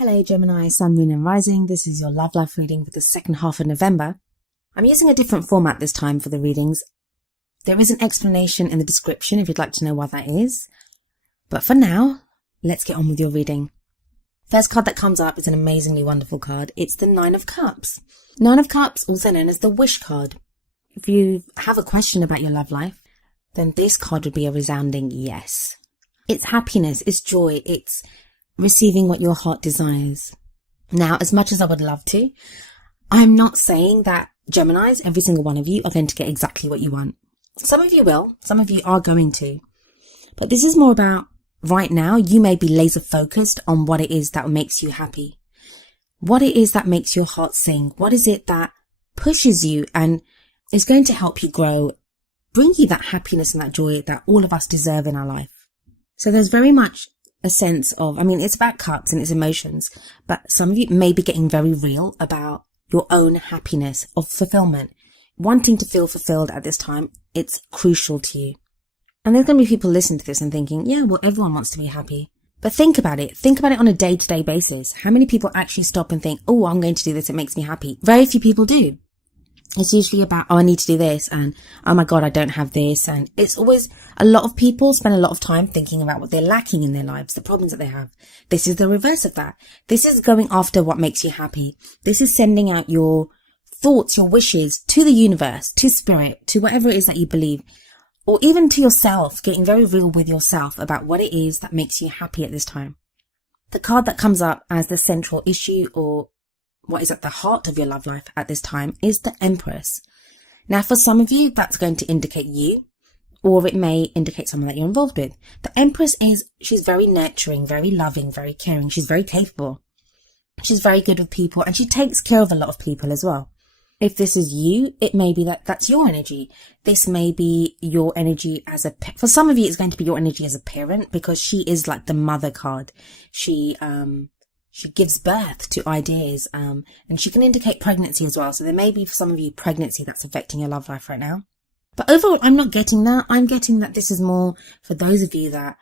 Hello Gemini, Sun, Moon and Rising. This is your love life reading for the second half of November. I'm using a different format this time for the readings. There is an explanation in the description if you'd like to know what that is. But for now, let's get on with your reading. First card that comes up is an amazingly wonderful card. It's the Nine of Cups. Nine of Cups, also known as the Wish card. If you have a question about your love life, then this card would be a resounding yes. It's happiness, it's joy, it's receiving what your heart desires. Now, as much as I would love to, I'm not saying that Geminis, every single one of you, are going to get exactly what you want. Some of you will, some of you are going to. But this is more about right now, you may be laser focused on what it is that makes you happy. What it is that makes your heart sing. What is it that pushes you and is going to help you grow, bring you that happiness and that joy that all of us deserve in our life. So there's very much a sense of, it's about cups and it's emotions, but some of you may be getting very real about your own happiness of fulfillment. Wanting to feel fulfilled at this time, it's crucial to you. And there's going to be people listening to this and thinking, yeah, well, everyone wants to be happy. But think about it. Think about it on a day-to-day basis. How many people actually stop and think, oh, I'm going to do this, it makes me happy? Very few people do. It's usually about, oh, I need to do this, and oh my God, I don't have this. And it's always, a lot of people spend a lot of time thinking about what they're lacking in their lives, the problems that they have. This is the reverse of that. This is going after what makes you happy. This is sending out your thoughts, your wishes to the universe, to spirit, to whatever it is that you believe, or even to yourself, getting very real with yourself about what it is that makes you happy at this time. The card that comes up as the central issue, or what is at the heart of your love life at this time, is the Empress. Now, for some of you, that's going to indicate you, or it may indicate someone that you're involved with. The Empress she's very nurturing, very loving, very caring. She's very capable. She's very good with people, and she takes care of a lot of people as well. If this is you, it may be that's your energy. This may be your energy for some of you, it's going to be your energy as a parent, because she is like the mother card. She gives birth to ideas, and she can indicate pregnancy as well. So there may be, for some of you, pregnancy that's affecting your love life right now. But overall, I'm not getting that. I'm getting that this is more for those of you that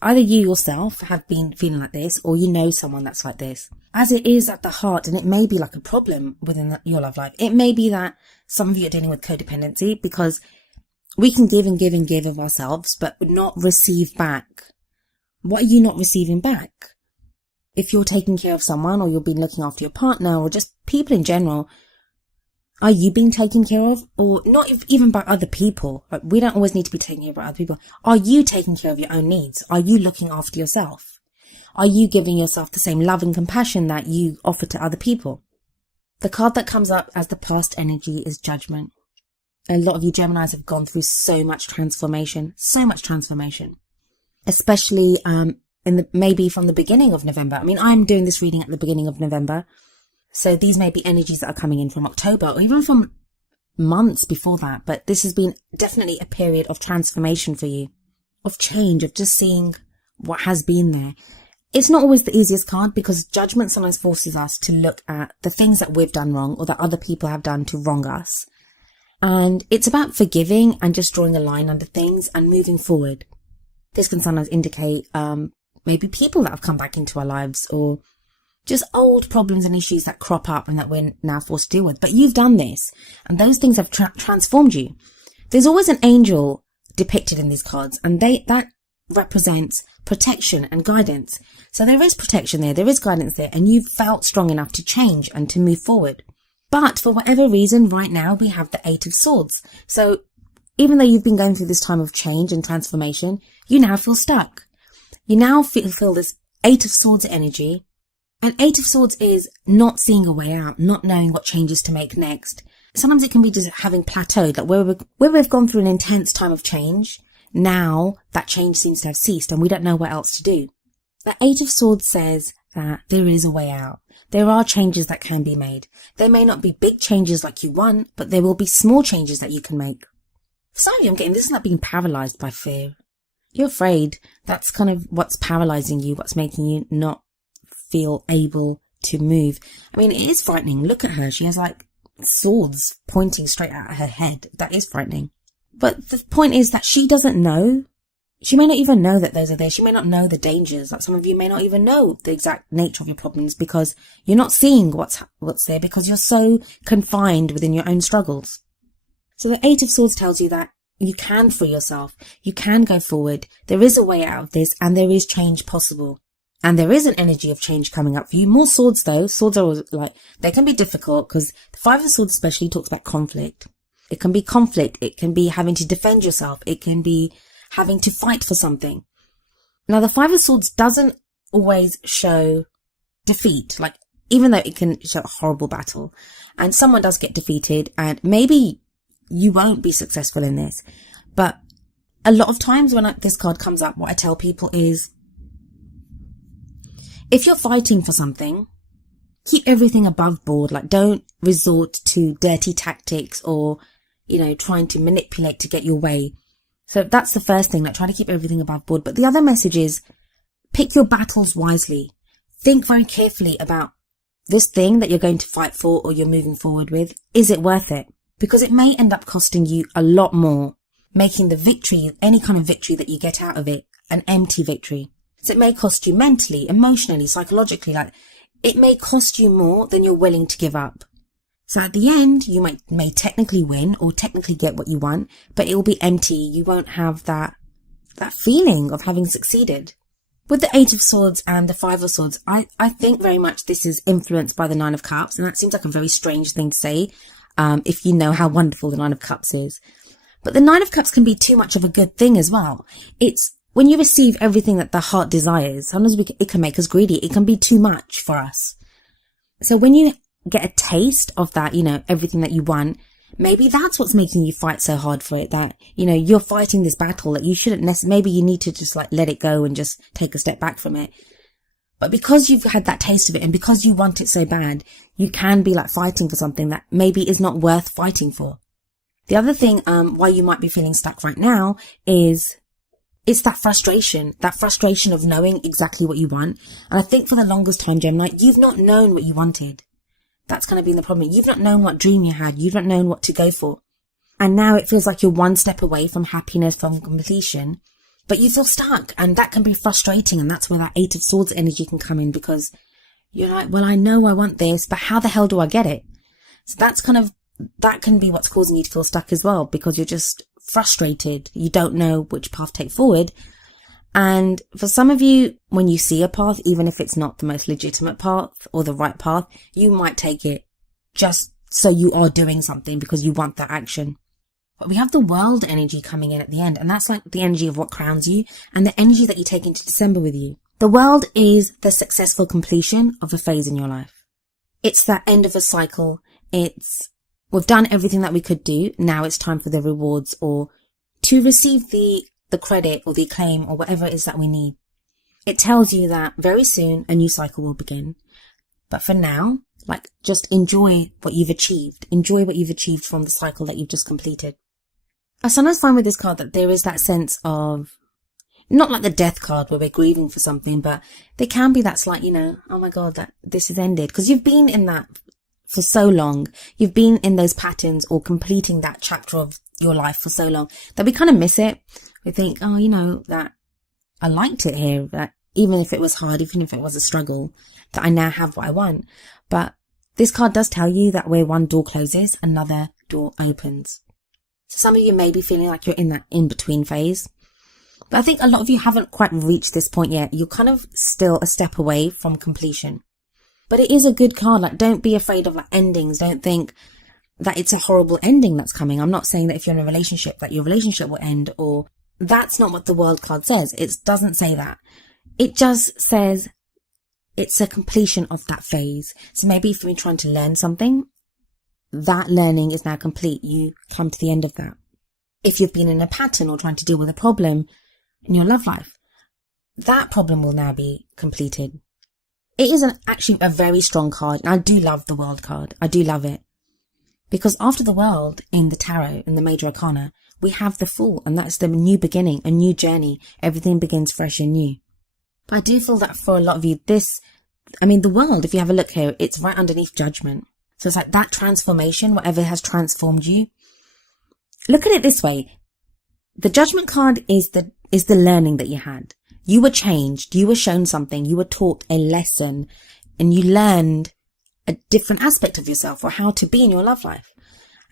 either you yourself have been feeling like this, or you know someone that's like this. As it is at the heart, and it may be like a problem within your love life. It may be that some of you are dealing with codependency, because we can give and give and give of ourselves, but not receive back. What are you not receiving back? If you're taking care of someone, or you'll be looking after your partner, or just people in general, are you being taken care of? Or not even by other people. Like, we don't always need to be taken care of by other people. Are you taking care of your own needs? Are you looking after yourself? Are you giving yourself the same love and compassion that you offer to other people? The card that comes up as the past energy is Judgment. A lot of you Geminis have gone through so much transformation, especially maybe from the beginning of November. I'm doing this reading at the beginning of November. So these may be energies that are coming in from October, or even from months before that. But this has been definitely a period of transformation for you, of change, of just seeing what has been there. It's not always the easiest card, because Judgment sometimes forces us to look at the things that we've done wrong, or that other people have done to wrong us. And it's about forgiving and just drawing a line under things and moving forward. This can sometimes indicate maybe people that have come back into our lives, or just old problems and issues that crop up and that we're now forced to deal with. But you've done this, and those things have transformed you. There's always an angel depicted in these cards, and that represents protection and guidance. So there is protection there is guidance there, and you've felt strong enough to change and to move forward. But for whatever reason, right now we have the Eight of Swords. So even though you've been going through this time of change and transformation, you now feel stuck. You now feel this Eight of Swords energy. And Eight of Swords is not seeing a way out, not knowing what changes to make next. Sometimes it can be just having plateaued, like where we've gone through an intense time of change. Now that change seems to have ceased, and we don't know what else to do. The Eight of Swords says that there is a way out. There are changes that can be made. There may not be big changes like you want, but there will be small changes that you can make. For some of you, I'm getting this is like being paralyzed by fear. You're afraid. That's kind of what's paralyzing you, what's making you not feel able to move. It is frightening. Look at her. She has like swords pointing straight at her head. That is frightening. But the point is that she doesn't know she may not even know that those are there. She may not know the dangers. Like some of you may not even know the exact nature of your problems because you're not seeing what's there because you're so confined within your own struggles. So the Eight of Swords tells you that you can free yourself. You can go forward. There is a way out of this and there is change possible. And there is an energy of change coming up for you. More swords though. Swords are like, they can be difficult because the Five of Swords especially talks about conflict. It can be conflict. It can be having to defend yourself. It can be having to fight for something. Now the Five of Swords doesn't always show defeat. Like even though it can show a horrible battle and someone does get defeated and maybe you won't be successful in this. But a lot of times when this card comes up, what I tell people is, if you're fighting for something, keep everything above board. Like don't resort to dirty tactics or, trying to manipulate to get your way. So that's the first thing, like try to keep everything above board. But the other message is pick your battles wisely. Think very carefully about this thing that you're going to fight for or you're moving forward with. Is it worth it? Because it may end up costing you a lot more, making the victory, any kind of victory that you get out of it, an empty victory. So it may cost you mentally, emotionally, psychologically, like it may cost you more than you're willing to give up. So at the end, you may technically win or technically get what you want, but it will be empty. You won't have that feeling of having succeeded. With the Eight of Swords and the Five of Swords, I think very much this is influenced by the Nine of Cups. And that seems like a very strange thing to say, if you know how wonderful the Nine of Cups is. But the Nine of Cups can be too much of a good thing as well. It's when you receive everything that the heart desires, sometimes it can make us greedy. It can be too much for us. So when you get a taste of that, everything that you want, maybe that's what's making you fight so hard for it, that, you're fighting this battle that you shouldn't maybe you need to just like let it go and just take a step back from it. But because you've had that taste of it and because you want it so bad, you can be like fighting for something that maybe is not worth fighting for. The other thing, why you might be feeling stuck right now is it's that frustration of knowing exactly what you want. And I think for the longest time, Gemini, you've not known what you wanted. That's kind of been the problem. You've not known what dream you had. You've not known what to go for. And now it feels like you're one step away from happiness, from completion, but you feel stuck. And that can be frustrating. And that's where that Eight of Swords energy can come in, because you're like, well, I know I want this, but how the hell do I get it? So that can be what's causing you to feel stuck as well, because you're just frustrated. You don't know which path to take forward. And for some of you, when you see a path, even if it's not the most legitimate path or the right path, you might take it just so you are doing something because you want that action. But we have the World energy coming in at the end, and that's like the energy of what crowns you and the energy that you take into December with you. The World is the successful completion of a phase in your life. It's that end of a cycle. We've done everything that we could do. Now it's time for the rewards, or to receive the credit or the acclaim or whatever it is that we need. It tells you that very soon a new cycle will begin. But for now, like, just enjoy what you've achieved. Enjoy what you've achieved from the cycle that you've just completed. I sometimes find with this card that there is that sense of, not like the death card where we're grieving for something, but there can be that slight, oh my God, that this has ended. Because you've been in that for so long. You've been in those patterns or completing that chapter of your life for so long that we kind of miss it. We think, that I liked it here, that even if it was hard, even if it was a struggle, that I now have what I want. But this card does tell you that where one door closes, another door opens. So some of you may be feeling like you're in that in-between phase. But I think a lot of you haven't quite reached this point yet. You're kind of still a step away from completion. But it is a good card. Like, don't be afraid of endings. Don't think that it's a horrible ending that's coming. I'm not saying that if you're in a relationship, that your relationship will end, or that's not what the World card says. It doesn't say that. It just says it's a completion of that phase. So maybe if you're trying to learn something, that learning is now complete. You come to the end of that. If you've been in a pattern or trying to deal with a problem in your love life, that problem will now be completed. It is actually a very strong card. And I do love the World card. I do love it. Because after the World in the Tarot, in the Major Arcana, we have the Fool. And that's the new beginning, a new journey. Everything begins fresh and new. But I do feel that for a lot of you, the World, if you have a look here, it's right underneath Judgment. So it's like that transformation, whatever has transformed you. Look at it this way. The Judgment card is is the learning that you had. You were changed, you were shown something, you were taught a lesson, and you learned a different aspect of yourself or how to be in your love life.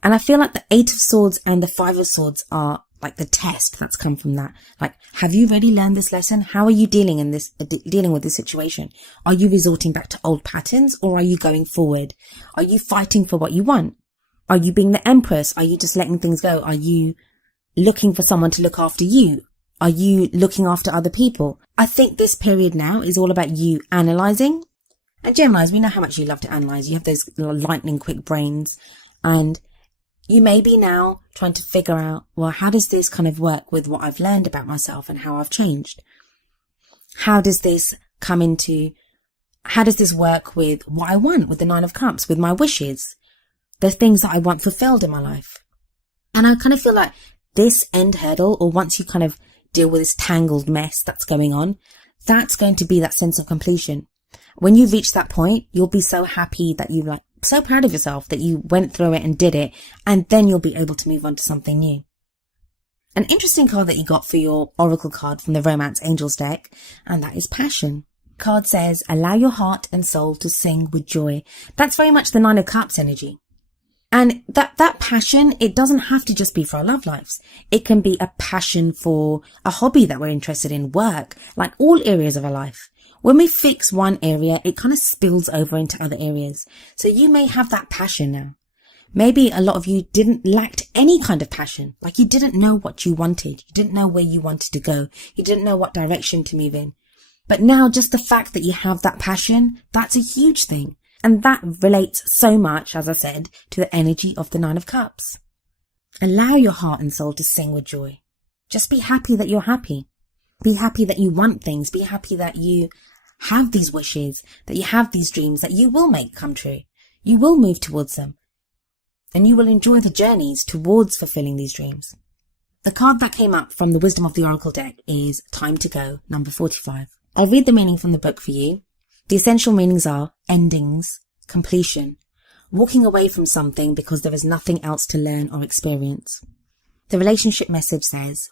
And I feel like the 8 of Swords and the 5 of Swords are like the test that's come from that. Like, have you really learned this lesson? How are you dealing with this situation? Are you resorting back to old patterns, or are you going forward? Are you fighting for what you want? Are you being the empress? Are you just letting things go? Are you looking for someone to look after you? Are you looking after other people? I think this period now is all about you analysing. And Geminis, we know how much you love to analyse. You have those lightning quick brains, and you may be now trying to figure out, well, how does this kind of work with what I've learned about myself and how I've changed? How does this work with what I want, with the 9 of Cups, with my wishes, the things that I want fulfilled in my life? And I kind of feel like this end hurdle, or once you kind of deal with this tangled mess that's going on, that's going to be that sense of completion. When you reach that point, you'll be so happy that you so proud of yourself that you went through it and did it, and then you'll be able to move on to something new. An interesting card that you got for your Oracle card from the Romance Angels deck, and that is Passion. The card says, allow your heart and soul to sing with joy. That's very much the 9 of Cups energy. And that passion, it doesn't have to just be for our love lives. It can be a passion for a hobby that we're interested in, work, like all areas of our life. When we fix one area, it kind of spills over into other areas. So you may have that passion now. Maybe a lot of you lacked any kind of passion. Like, you didn't know what you wanted. You didn't know where you wanted to go. You didn't know what direction to move in. But now, just the fact that you have that passion, that's a huge thing. And that relates so much, as I said, to the energy of the 9 of Cups. Allow your heart and soul to sing with joy. Just be happy that you're happy. Be happy that you want things. Be happy that you have these wishes, that you have these dreams that you will make come true. You will move towards them. And you will enjoy the journeys towards fulfilling these dreams. The card that came up from the Wisdom of the Oracle deck is Time to Go, number 45. I'll read the meaning from the book for you. The essential meanings are endings, completion, walking away from something because there is nothing else to learn or experience. The relationship message says,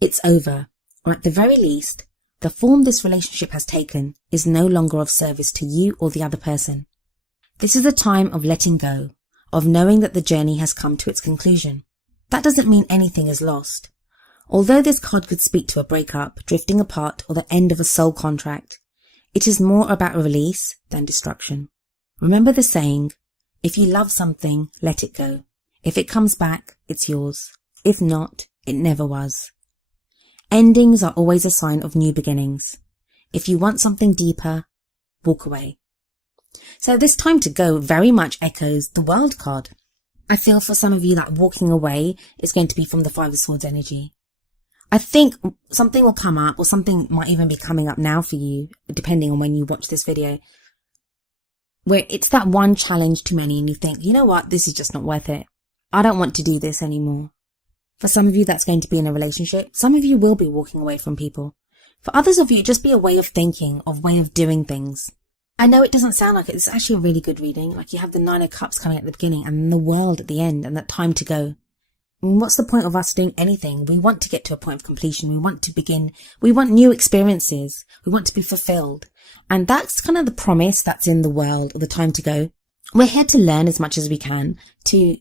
it's over, or at the very least, the form this relationship has taken is no longer of service to you or the other person. This is a time of letting go, of knowing that the journey has come to its conclusion. That doesn't mean anything is lost. Although this card could speak to a breakup, drifting apart, or the end of a soul contract, it is more about a release than destruction. Remember the saying, if you love something, let it go. If it comes back, it's yours. If not, it never was. Endings are always a sign of new beginnings. If you want something deeper, walk away. So this time to go very much echoes the World card. I feel for some of you that walking away is going to be from the 5 of Swords energy. I think something will come up, or something might even be coming up now for you, depending on when you watch this video, where it's that one challenge too many and you think, you know what, this is just not worth it. I don't want to do this anymore. For some of you, that's going to be in a relationship. Some of you will be walking away from people. For others of you, it'll just be a way of thinking, a way of doing things. I know it doesn't sound like it. It's actually a really good reading. Like, you have the 9 of Cups coming at the beginning and then the World at the end, and that time to go. And what's the point of us doing anything? We want to get to a point of completion. We want to begin. We want new experiences. We want to be fulfilled. And that's kind of the promise that's in the World, or the time to go. We're here to learn as much as we can, to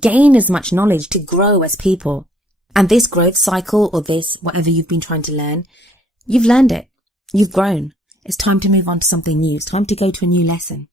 gain as much knowledge, to grow as people. And this growth cycle, or this, whatever you've been trying to learn, you've learned it. You've grown. It's time to move on to something new. It's time to go to a new lesson.